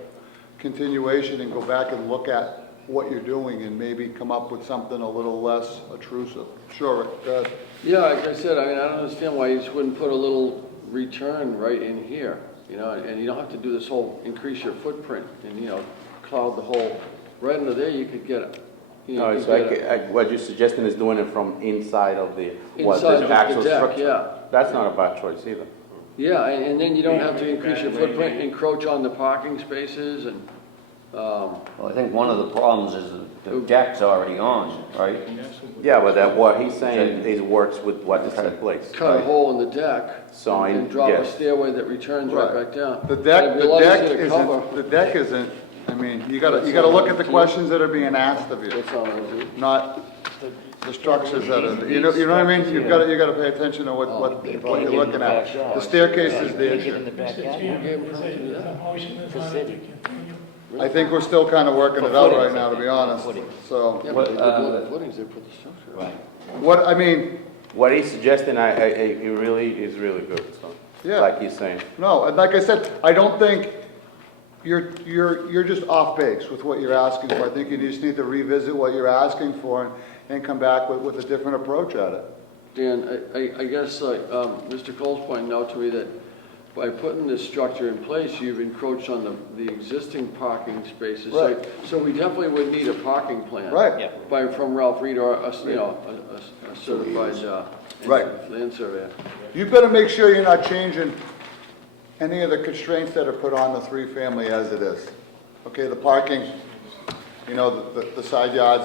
continuation and go back and look at what you're doing and maybe come up with something a little less intrusive. Sure, Rick, go ahead. Yeah, like I said, I mean, I don't understand why you just wouldn't put a little return right in here, you know, and you don't have to do this whole increase your footprint and, you know, cloud the whole, right under there, you could get, you know. No, you so could get what you're suggesting is doing it from inside of the, Inside the the actual deck, structure? yeah. That's not a bad choice either. Yeah, and then you don't have to increase your footprint, encroach on the parking spaces and, Well, I think one of the problems is the deck's already on, right? Yeah, but that, what he's saying is works with what's in place. cut a hole in the deck So, and drop a yes. stairway that returns right Right. back down. The deck It'd be a lot easier to cover. isn't, I mean, you gotta look at the questions that are being asked of you, That's all it is. not the structures that are, you know what I mean? You gotta pay attention to what you're looking at. The staircase is the issue. Mr. Chairman, is the motion is on it to continue? I think we're still kind of working it out right now, to be honest, so. Yeah, but they did footings, they put the structure. right. What, I mean, What he's suggesting, it really is really good, so, Yeah. like he's saying. no, and like I said, I don't think you're just off base with what you're asking for. I think you just need to revisit what you're asking for and come back with a different approach at it. Dan, I guess, like, Mr. Cole's pointing out to me that by putting this structure in place, you've encroached on the existing parking spaces. So- Right. So we definitely would need a parking plan. Right. Yeah. From Ralph Reed or, a certified, Right. land surveyor. You've got to make sure you're not changing any of the constraints that are put on the three-family as it is. Okay, the parking, you know, the side yards,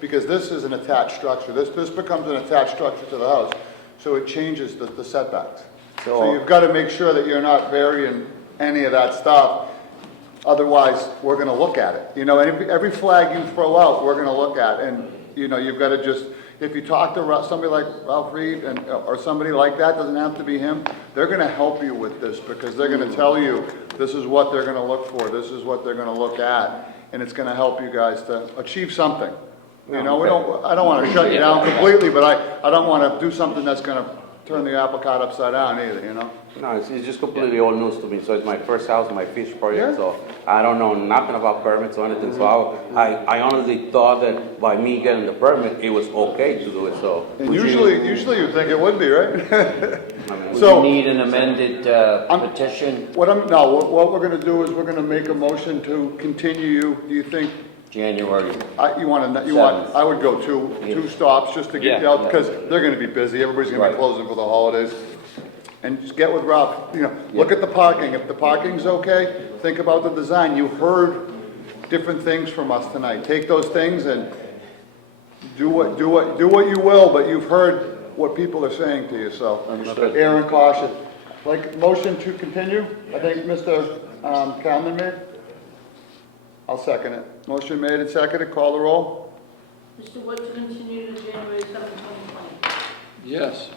because this is an attached structure. This becomes an attached structure to the house, so it changes the setbacks. So you've got to make sure that you're not varying any of that stuff. Otherwise, we're going to look at it. You know, every flag you throw out, we're going to look at. And, you know, you've got to just, if you talk to somebody like Ralph Reed or somebody like that, doesn't have to be him, they're going to help you with this because they're going to tell you this is what they're going to look for, this is what they're going to look at, and it's going to help you guys to achieve something. You know, I don't want to shut you down completely, but I don't want to do something that's going to turn the apple cart upside down either, you know? No, it's just completely all news to me, so it's my first house, my fish project, Yeah. so I don't know nothing about permits or anything, so I honestly thought that by me getting the permit, it was okay to do it, so. And usually you'd think it would be, right? I mean, Would So- you need an amended petition, What we're gonna do is we're gonna make a motion to continue you, do you think, January? I would go two stops just to get you Yeah. out, because they're gonna be busy, everybody's gonna be Right. closing for the holidays. And just get with Ralph, you know, look at the parking, if the parking's okay, think about the design, you heard different things from us tonight, take those things and do what you will, but you've heard what people are saying to you, so. Understood. Err in caution. Like, motion to continue, I think Mr. Calman made? I'll second it. Motion made and seconded, call the roll. Mr. Wood to continue to January 7, 2020. Yes.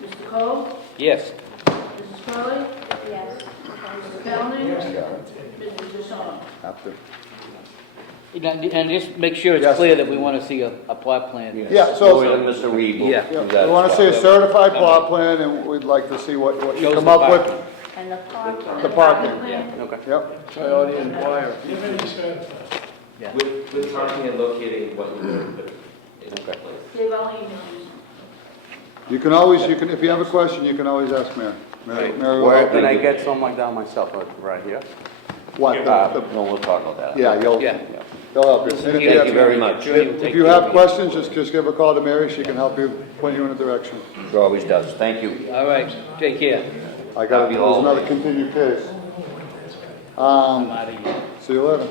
Mr. Cole? Yes. Mrs. Curley? Yes. Mrs. Calhoun? Mrs. DeShawn? Have to. And just make sure it's Yes. clear that we want to see a plot plan. Yeah, so- Or Mr. Reed will Yeah. do Yeah, that we want as to see a well. certified plot plan, and we'd like to see what you Shows come the up with. parking. And the parking. The parking. Yeah. Okay. Yep. Try all the inquire. Give me this certified. With parking and locating what you're going to put in place. Dave, I'll email you. You can always, if you have a question, you can always ask Mary. Mary will Where help can you. I get something like that myself, right here? What? No, we'll talk about that. Yeah, he'll Yeah. help you. And if you Thank you very much. If you have questions, just give a call to Mary, she can help you, point you in a direction. She always does. Thank you. All right, take care. I got, Happy there's another holidays. continued case. I'm out of here. See you later.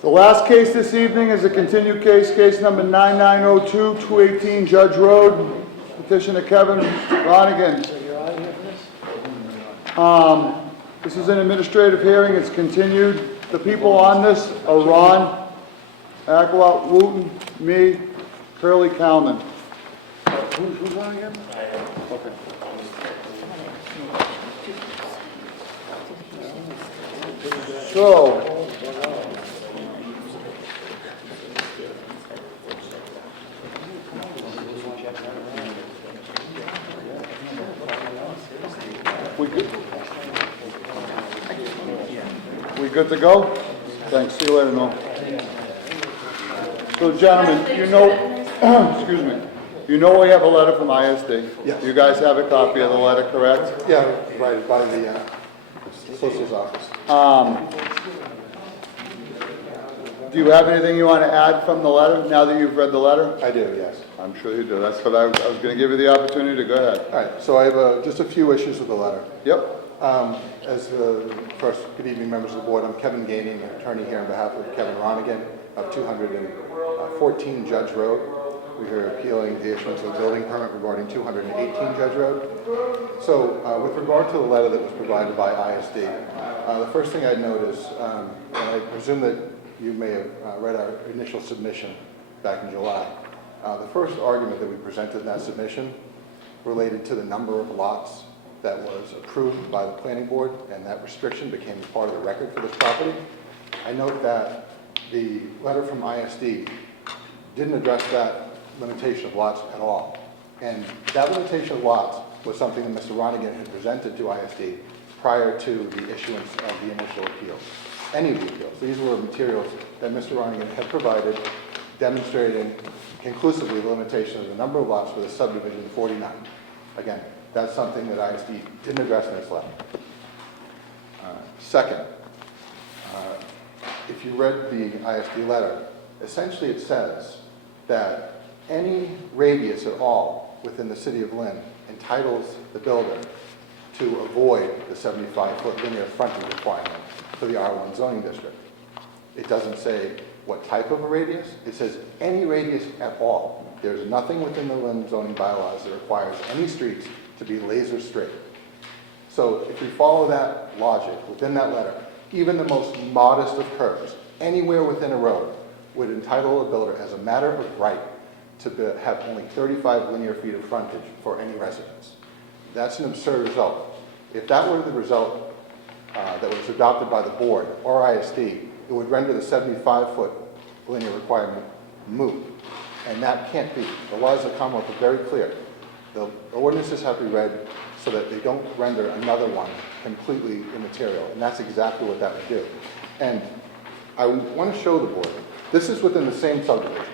The last case this evening is a continued case, case number 9902, 218 Judge Road, petitioner Kevin Ronigan. This is an administrative hearing, it's continued. The people on this are Ron, Aqua, Wooten, me, Curly Cowman. Who's on again? Okay. So, we good to go? Thanks, see you later, Noel. So gentlemen, you know, excuse me, you know we have a letter from ISD. Yes. You guys have a copy of the letter, correct? Yeah, right, by the solicitor's office. Do you have anything you want to add from the letter, now that you've read the letter? I do, yes. I'm sure you do, that's what I was going to give you the opportunity to go ahead. All right, so I have just a few issues with the letter. Yep. First, good evening, members of the board. I'm Kevin Gaining, an attorney here on behalf of Kevin Ronigan of 214 Judge Road. We are appealing the issuance of a building permit regarding 218 Judge Road. So with regard to the letter that was provided by ISD, the first thing I'd note is, and I presume that you may have read our initial submission back in July. The first argument that we presented in that submission related to the number of lots that was approved by the planning board, and that restriction became part of the record for this property. I note that the letter from ISD didn't address that limitation of lots at all. And that limitation of lots was something that Mr. Ronigan had presented to ISD prior to the issuance of the initial appeal. Any of the appeals. These were materials that Mr. Ronigan had provided demonstrating conclusively the limitation of the number of lots for the subdivision 49. Again, that's something that ISD didn't address in its letter. Second, if you read the ISD letter, essentially it says that any radius at all within the city of Lynn entitles the builder to avoid the 75-foot linear frontage requirement for the R1 zoning district. It doesn't say what type of a radius. It says any radius at all. There's nothing within the Lynn zoning bylaws that requires any streets to be laser straight. So if we follow that logic within that letter, even the most modest of curves, anywhere within a road, would entitle a builder as a matter of right to have only 35 linear feet of frontage for any residence. That's an absurd result. If that were the result that was adopted by the board or ISD, it would render the 75-foot linear requirement moot. And that can't be. The laws of the Commonwealth are very clear. The ordinances have to be read so that they don't render another one completely immaterial. And that's exactly what that would do. And I want to show the board. This is within the same subdivision.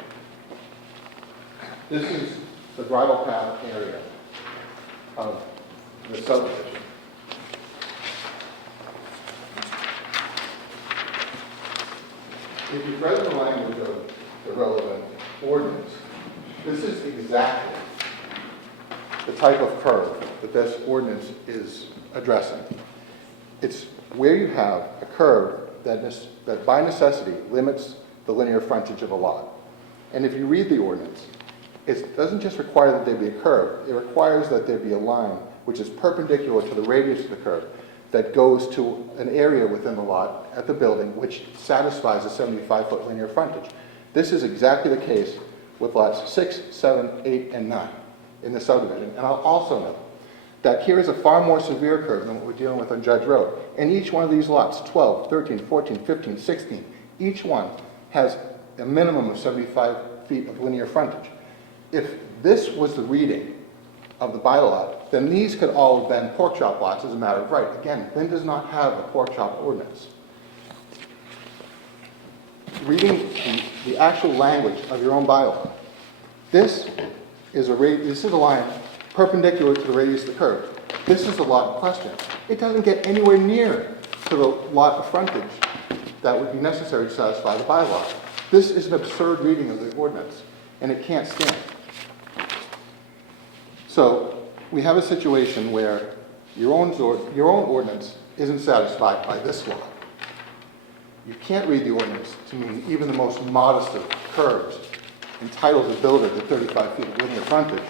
This is the bridle path area of the subdivision. If you've read the language of the relevant ordinance, this is exactly the type of curve that this ordinance is addressing. It's where you have a curve that by necessity limits the linear frontage of a lot. And if you read the ordinance, it doesn't just require that there be a curve, it requires that there be a line which is perpendicular to the radius of the curve that goes to an area within the lot at the building which satisfies a 75-foot linear frontage. This is exactly the case with lots 6, 7, 8, and 9 in the subdivision. And I'll also note that here is a far more severe curve than what we're dealing with on Judge Road. And each one of these lots, 12, 13, 14, 15, 16, Each one has a minimum of 75 feet of linear frontage. If this was the reading of the bylaw, then these could all have been pork chop lots as a matter of right. Again, Lynn does not have a pork chop ordinance. Reading the actual language of your own bylaw, this is a line perpendicular to the radius of the curve. This is the lot in question. It doesn't get anywhere near to the lot of frontage that would be necessary to satisfy the bylaw. This is an absurd reading of the ordinance, and it can't stand. So we have a situation where your own ordinance isn't satisfied by this law. You can't read the ordinance to mean even the most modest of curves entitles a builder to 35 feet of linear frontage.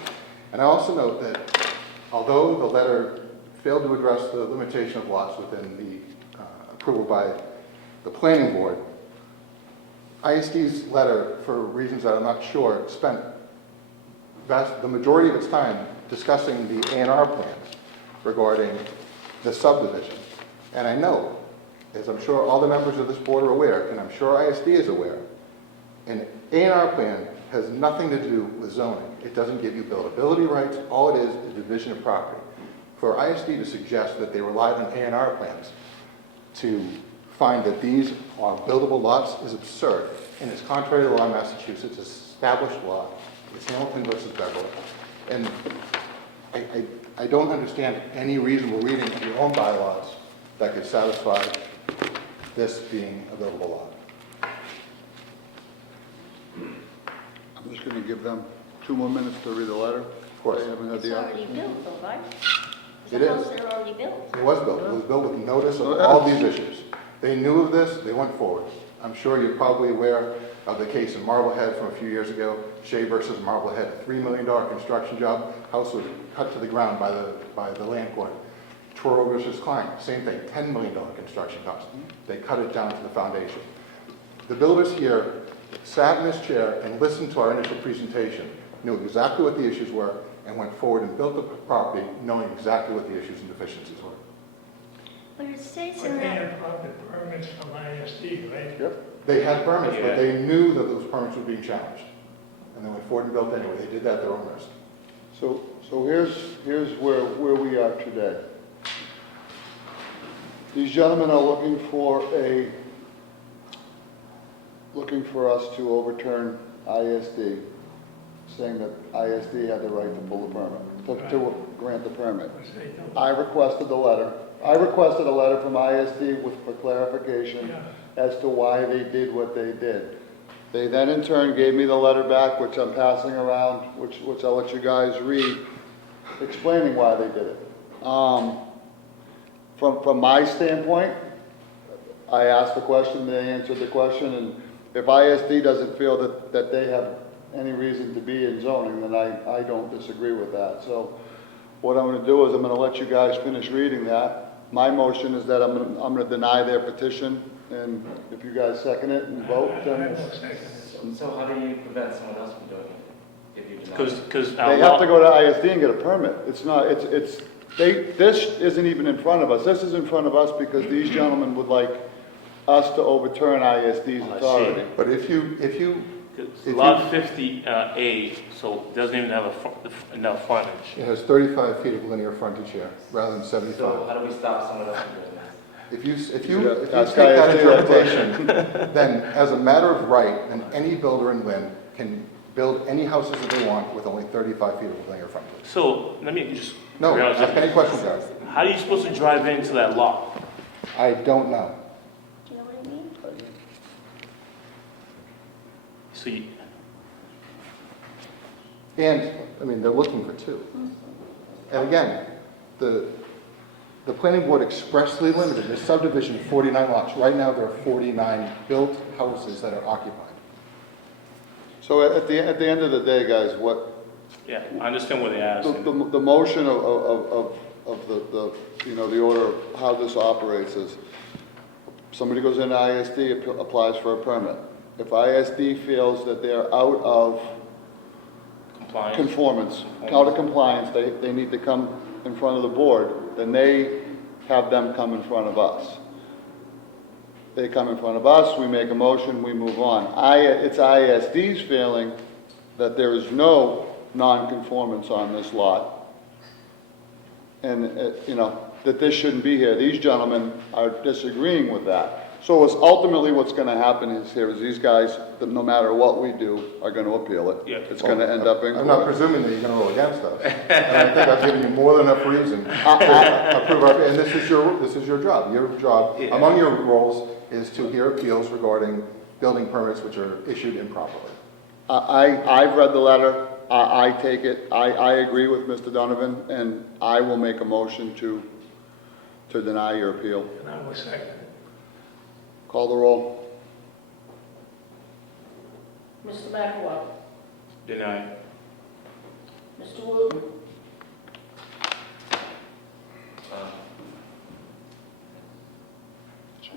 And I also note that although the letter failed to address the limitation of lots within the approval by the planning board, ISD's letter, for reasons that I'm not sure, spent the majority of its time discussing the A&R plans regarding the subdivision. And I know, as I'm sure all the members of this board are aware, and I'm sure ISD is aware, an A&R plan has nothing to do with zoning. It doesn't give you buildability rights. All it is division of property. For ISD to suggest that they relied on A&R plans to find that these are buildable lots is absurd, and it's contrary to the law in Massachusetts, established law. It's Hamilton versus Beverly. And I don't understand any reasonable reading of your own bylaws that could satisfy this being a buildable lot. I'm just going to give them 2 more minutes to read the letter. Of course. They haven't had It's the already opportunity. built though, right? It The is. house they're already built. It was built. It was built with notice of all these issues. They knew of this. They went forward. I'm sure you're probably aware of the case in Marblehead from a few years ago, Shea versus Marblehead, a $3 million construction job. House was cut to the ground by the land court. Toro versus Klein, same thing, $10 million construction cost. They cut it down to the foundation. The builders here sat in this chair and listened to our initial presentation, knew exactly what the issues were, and went forward and built the property knowing exactly what the issues and deficiencies were. But it states But in they that, had proper permits from ISD, right? Yep. They had permits, but they knew that those permits were being challenged. And they went forward and built anyway. They did that at their own risk. So here's where we are today. These gentlemen are looking for us to overturn ISD, saying that ISD had the right to pull the permit, to grant the permit. Which they don't. I requested the letter. I requested a letter from ISD for clarification Yeah. as to why they did what they did. They then in turn gave me the letter back, which I'm passing around, which I'll let you guys read, explaining why they did it. From my standpoint, I asked the question, they answered the question, and if ISD doesn't feel that they have any reason to be in zoning, then I don't disagree with that. So what I'm gonna do is I'm gonna let you guys finish reading that. My motion is that I'm gonna deny their petition, and if you guys second it and vote, I then will second it. So how do you prevent someone else from doing it? If you deny it? Because they have to go to ISD and get a permit. It's not, this isn't even in front of us. This is in front of us because these gentlemen would like us to overturn ISD's authority. But if you Lot 50A, so it doesn't even have enough frontage. it has 35 feet of linear frontage here, rather than 75. So how do we stop someone else from doing that? If you take Ask that ISD that interpretation, then as a matter of right, then any builder in Lynn can build any houses that they want with only 35 feet of linear frontage. So let me just. No, be honest, ask any questions, guys. How are you supposed to drive into that lot? I don't know. do you know what I mean? So you, And, I mean, they're looking for 2. And again, the planning board expressly limited this subdivision to 49 lots. Right now, there are 49 built houses that are occupied. So at the end of the day, guys, yeah, I understand what they asked. the motion of the the order of how this operates is somebody goes into ISD, applies for a permit. If ISD feels that they're out of conformance, out of compliance, they need to come in front of the board, then they have them come in front of us. They come in front of us, we make a motion, we move on. It's ISD's feeling that there is no non-conformance on this lot. And, you know, that this shouldn't be here. These gentlemen are disagreeing with that. So it's ultimately what's gonna happen is these guys, that no matter what we do, are gonna appeal it. Yeah. It's gonna end up in I'm not court. presuming that you're gonna roll against us. And I think I've given you more than enough reason to approve our, and this is your job. Your job, Yeah. among your roles, is to hear appeals regarding building permits which are issued improperly. I've read the letter, I take it, I agree with Mr. Donovan, and I will make a motion to deny your appeal. And I will second. Call the roll. Mr. McElwain. Deny. Mr. Wooten.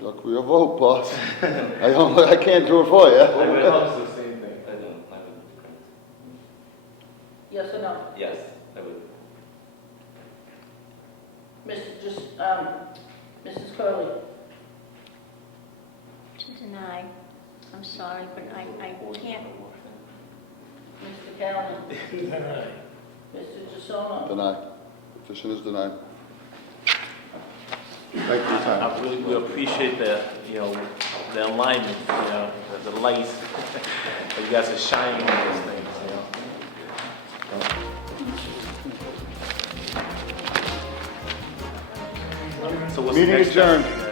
Look, we vote, boss. I can't do it for you. the same thing. I would. Yes or no? Yes, I would. Mrs. Curley. To deny, I'm sorry, but I can't. Mr. Callen. To deny. Mr. Jussono. Denied. Petition is denied. Thank you for your time. I really do appreciate the, the alignment, the lights. You guys are shining on those things, So what's the Meeting next step? adjourned.